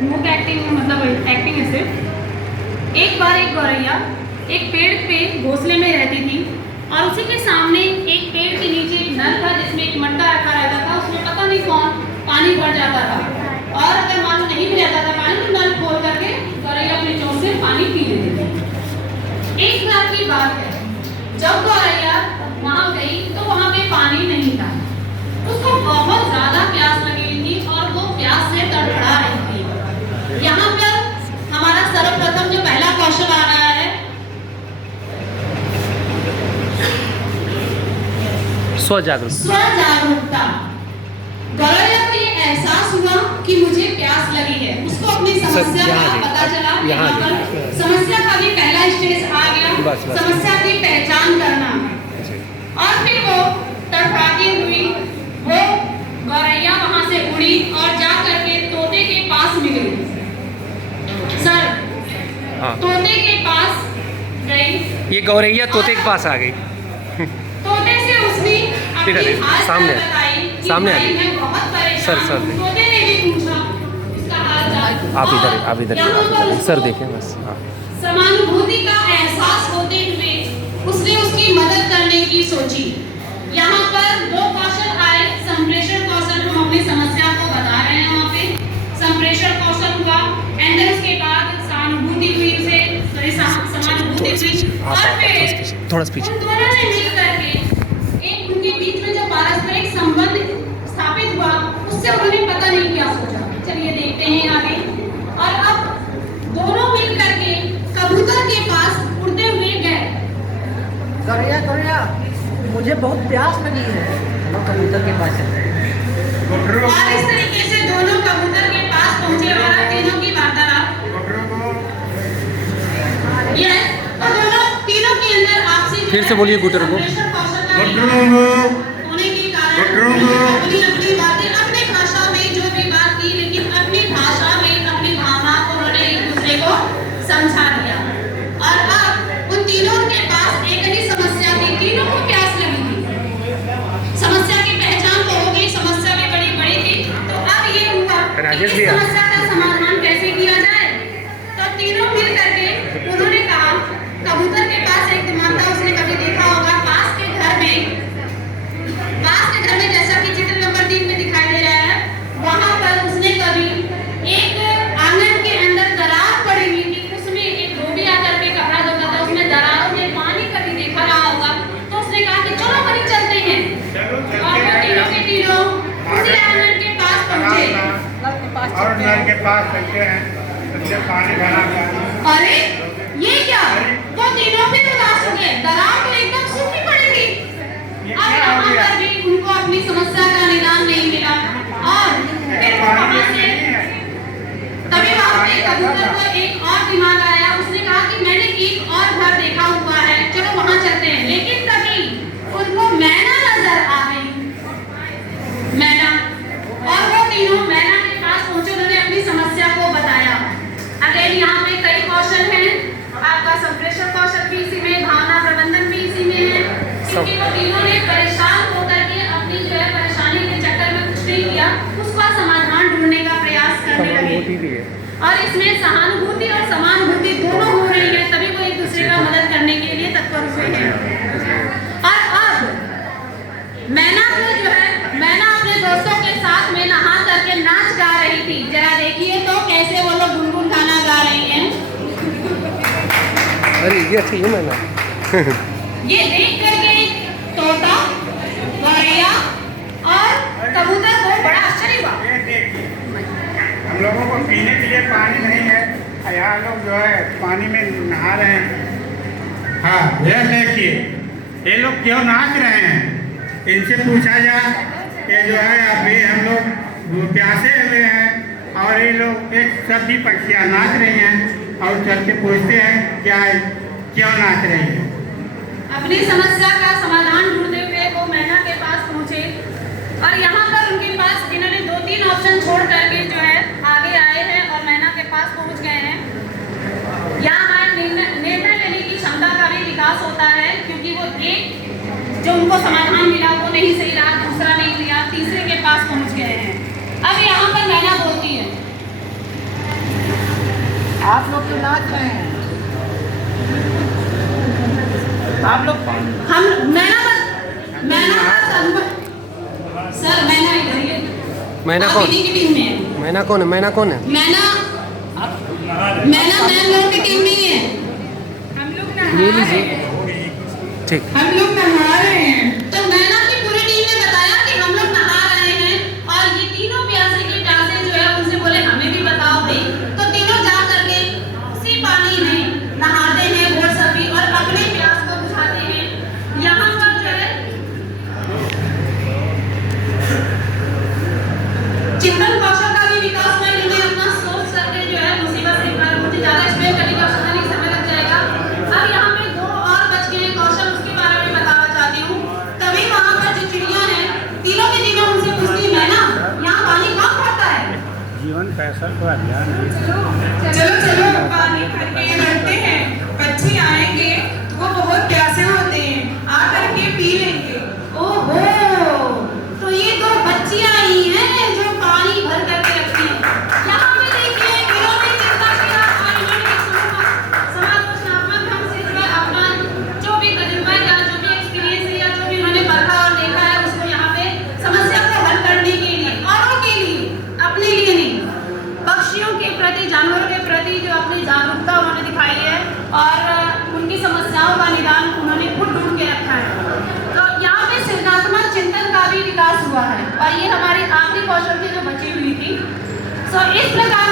मूक एक्टिंग मतलब एक्टिंग है सिर्फ। एक बार एक गौरैया एक पेड़ पे घोंसले में रहती थी और उसी के सामने एक पेड़ के नीचे नल था जिसमें एक मटका रखा रहता था। उसमें पता नहीं कौन पानी भर जाता था और अगर मान नहीं भी रहता था पानी तो नल खोल करके गौरैया अपने चोंच से पानी पी लेती थी। एक बार की बात है, जब गौरैया वहां गई तो वहां पे पानी नहीं था। उसको बहुत ज्यादा प्यास लगी हुई थी और वो प्यास से तड़फड़ा रही थी। यहाँ पर हमारा सर्वप्रथम जो पहला क्वेश्चन आ रहा है, स्वजागरूकता। गौरैया को ये एहसास हुआ कि मुझे प्यास लगी है। उसको अपनी समस्या का पता चला। यहाँ पर समस्या का भी पहला स्टेज आ गया, समस्या की पहचान करना। और फिर वो तड़फड़ाती हुई वो गौरैया वहां से उड़ी और जा करके तोते के पास मिली। सर, तोते के पास गई। ये गौरैया तोते के पास आ गई। तोते से उसने अपनी हाल बताई कि सामने आ भाई गई। मैं बहुत परेशान सर हूं। तोते ने भी पूछा इसका हाल चाल। आप इधर सर देखें बस। हाँ, समानुभूति का एहसास होते हुए उसने उसकी मदद करने की सोची। यहाँ पर दो कौशल आए, संप्रेषण कौशल। हम अपनी समस्या को बता रहे हैं, वहाँ पे संप्रेषण कौशल हुआ एंड उसके बाद सहानुभूति हुई, उसे समानुभूति हुई और फिर थोड़ा पीछे उन दोनों ने मिल करके एक उनके बीच में जो पारस्परिक संबंध स्थापित हुआ उससे उन्होंने पता नहीं क्या सोचा। चलिए देखते हैं आगे। और अब दोनों मिल करके कबूतर के पास उड़ते हुए गए। गौरैया मुझे बहुत प्यास लगी है, हम कबूतर के पास चलते हैं। और इस तरीके से दोनों कबूतर के पास पहुंचे और तीनों की वार्तालाप। ये तो दोनों तीनों के अंदर आपसी फिर से बोलिए गुटर को। होने के कारण अपनी अपनी बातें अपनी भाषा में जो भी बात की, लेकिन अपनी भाषा में अपनी भावना को उन्होंने एक दूसरे को समझा दिया। और अब उन तीनों के पास एक ही समस्या थी, तीनों को प्यास लगी थी। समस्या की पहचान तो हो गई, समस्या भी बड़ी बड़ी थी। तो अब ये हुआ कि इस समस्या का समाधान कैसे किया जाए। तो तीनों मिल करके उन्होंने कहा, कबूतर के पास एक दिमाग था, उसने कभी देखा होगा पास के घर में जैसा कि चित्र नंबर 3 में दिखाई दे रहा है, वहां पर उसने कभी एक आंगन के अंदर दरार पड़ी हुई थी, उसमें एक धोबी आकर के कपड़ा धोता था, उसमें दरारों में पानी कभी देखा रहा होगा। तो उसने कहा कि चलो वहीं चलते हैं। और वो तीनों के तीनों उसी आंगन के पास पहुंचे और नल के पास चलते हैं, उससे पानी भरा कर। अरे ये क्या, वो तीनों फिर उदास हो गए। दरार तो एकदम सूखी पड़ी थी। अब यहाँ पर भी उनको अपनी समस्या का निदान नहीं मिला और फिर वो वहां से तभी वहां पे कबूतर को एक और दिमाग आया। उसने कहा कि मैंने एक और घर देखा हुआ है, चलो वहां चलते हैं। लेकिन तभी उनको मैना नजर आ गई, मैना। और वो तीनों मैना के पास पहुंचे, उन्होंने अपनी समस्या को बताया। अगेन यहाँ पे कई कौशल हैं, आपका संप्रेषण कौशल भी इसी में, भावना प्रबंधन भी इसी में है। क्योंकि वो तीनों ने परेशान होकर के अपनी जो है परेशानी के चक्कर में कुछ नहीं किया, उसका समाधान ढूंढने का प्रयास करने लगे। और इसमें सहानुभूति और समानुभूति दोनों हो रही है, तभी वो एक दूसरे का मदद करने के लिए तत्पर हुए हैं। और अब मैना को जो है, मैना अपने दोस्तों के साथ में नहा करके नाच गा रही थी। जरा देखिए तो कैसे वो लोग गुनगुन गाना गा रही हैं। अरे ये अच्छी है मैना। ये देख करके तोता, गौरैया और कबूतर को बड़ा आश्चर्य हुआ। ये देखिए, हम लोगों को पीने के लिए पानी नहीं है, यहाँ लोग जो है पानी में नहा रहे हैं। हाँ, ये देखिए, ये लोग क्यों नाच रहे हैं, इनसे पूछा जाए। ये जो है अभी हम लोग प्यासे हुए हैं और ये लोग एक सभी पक्षियाँ नाच रही हैं और चल के पूछते हैं क्या क्यों नाच रही है। अपनी समस्या का समाधान ढूंढते हुए वो मैना के पास पहुंचे और यहाँ पर उनके पास इन्होंने 2-3 ऑप्शन छोड़ करके जो है आगे आए हैं और मैना के पास पहुंच गए हैं। यहाँ निर्णय लेने की क्षमता का भी विकास होता है, क्योंकि वो एक जो उनको समाधान मिला वो नहीं सही रहा, दूसरा नहीं लिया, तीसरे के पास पहुंच गए हैं। अब यहाँ पर मैना बोलती है, रहे हैं आप लोग कौन? हम मैना सर मैना इधर ही है। मैना आप कौन? इन्हीं की टीम में है। मैना कौन है? मैना कौन है? मैना मैम लोग की टीम नहीं है। ये लीजिए। ठीक। हम लोग नहा रहे हैं। तो मैना की पूरी टीम ने बताया कि हम लोग नहा रहे हैं और ये तीनों प्यासे की प्यासे जो है उनसे बोले हमें भी बताओ भाई। तो तीनों जा करके उसी पानी में नहाते हैं वो सभी और अपने प्यास को बुझाते हैं। यहाँ पर जो है चिंतन कौशल का भी विकास हुआ। इन्हें अपना सोच सकते जो है मुसीबत से पर मुझे ज्यादा एक्सप्लेन करने की आवश्यकता नहीं, समय लग जाएगा। अब यहाँ पे दो और बच गए हैं कौशल, उसके बारे में बताना चाहती हूँ। तभी वहाँ पर जो चिड़िया है तीनों की तीनों उनसे पूछती है ना यहाँ पानी कौन भरता है? जीवन कैसा को अभियान है। चलो चलो पानी भर के रखते हैं, पक्षी आएंगे वो बहुत प्यासे होते हैं, आकर के पी लेंगे। ओहो, तो ये दो बच्चियां ही हैं जो पानी भर करके रखती हैं। यहाँ पे देखिए इन्होंने चिंता किया और इन्होंने समालोचनात्मक ढंग से जो है अपना जो भी तजुर्बा या जो भी एक्सपीरियंस है या जो भी उन्होंने पढ़ा और देखा है उसको यहाँ पे समस्या को हल करने के लिए, औरों के लिए, अपने लिए नहीं, पक्षियों के प्रति, जानवरों के प्रति जो अपनी जागरूकता उन्होंने दिखाई है और उनकी समस्याओं का निदान उन्होंने खुद ढूंढ के रखा है। तो यहाँ पे सृजनात्मक चिंतन का भी विकास हुआ है और ये हमारी आखिरी कौशल की जो बची हुई थी। इस प्रकार